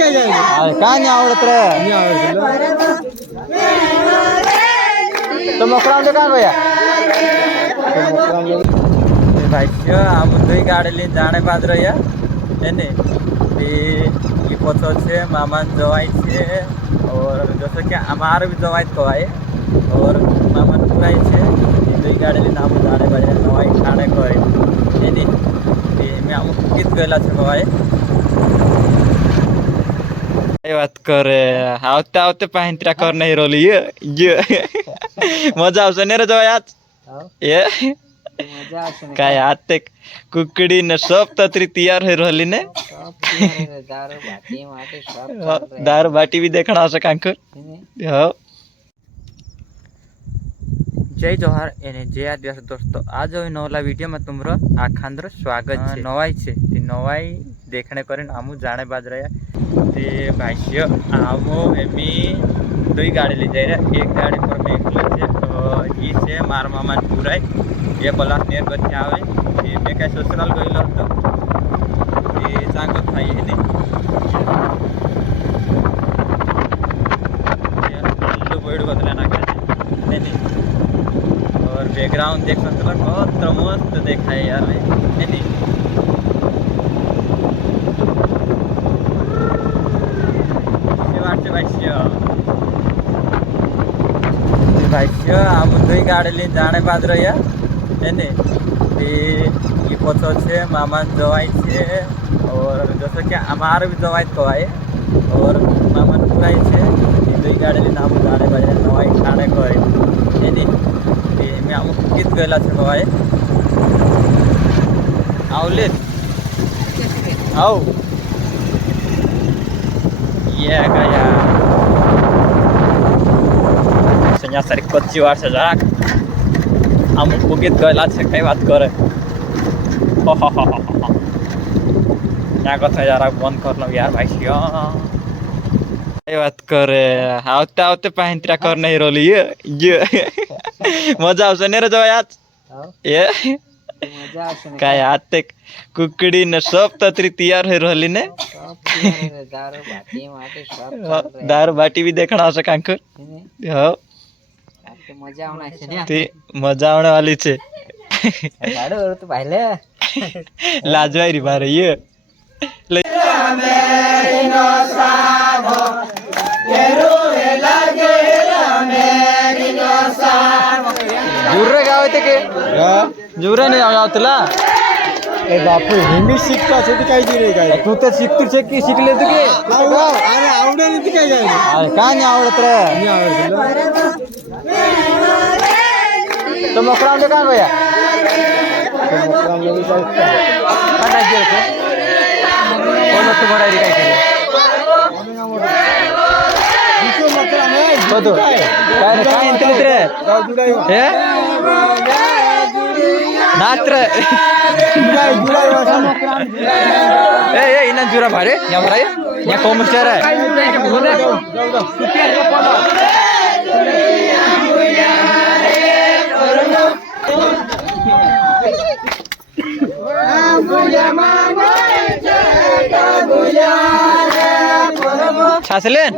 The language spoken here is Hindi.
काय जाय काय नाही आवडत रे नाही आवडत तो मोकळा काय गया भाई हम दुई गाड़ी ले जाने बाद रहिया है पचो छे मामा जवाई छे और जैसे कि हमारे भी जवाई तो आए और मामा पुराई छे दुई गाड़ी ले हम जाने बाद नवाई खाने करे मैं अमुक गीत गला छे भाई बात करे आवते आवते पाहिंत्रा कर नहीं रोली ये मजा आवसे ने रे जवाई आज ये काय आते कुकड़ी ने सब तत्री तैयार है रहली ने दारू बाटी भी देखना हसे कांकर हो जय जोहार एने जय आदिवासी दोस्तों आज नवला वीडियो में तुमरो आखांद्र स्वागत है नवाई छे नवाई देखने करें आमू जाने बाद रहे ते भाष्य आमू एमी दुई गाड़ी ले जाए एक गाड़ी पर मैं एकलो छे ई छे मार मामा पुराई ये पलास नेर बच्चे आवे ये मैं काय ससुराल गइलो तो ये चांगो थाई है ने ये लल्लू बैठ बदला ना के नहीं और बैकग्राउंड देख सकते हो बहुत मस्त देखा है यार नहीं भाष्य हम दुई गाड़ी ले जाने बाद रहिया है ये पचो छे मामा जवाई छे और जैसे कि हमारे भी जवाई तो आए और मामा पुराई छे दुई गाड़ी ले हम जाने बाद नवाई खाने करे मैं अमुक गीत गला छे भाई आवले आओ ये गया सन्या सारी कच्ची वार से जरा अमुक गीत गला छे कई बात करे क्या कथा जरा बंद कर लो यार भाई बात करे आवते आवते पाहिंत्रा कर नहीं रोली ये मजा आवसे ने रे जवाई आज ये काय आते कुकड़ी ने सब तत्री तैयार है रहली ने दारू बाटी भी देखना हसे कांकर हो मजा आने वाली छे तो भाईले लाजवाई री मारे ये जुर्रे गाव येते के जुर्रे नाही आवतला ए बापू हिंदी शिकता छे काय दिले काय तू तर शिकतो की शिकले तू के अरे आवडे नाही काय जाय अरे काय नाही आवडत रे नाही आवडत तो मोकळा काय गया आता गेल को कोण तू बडा री काय करे बदो काय काय इंतलित रे हे नात्र ए इना जुरा भारे या भाई या कोम स्टार है छासलेन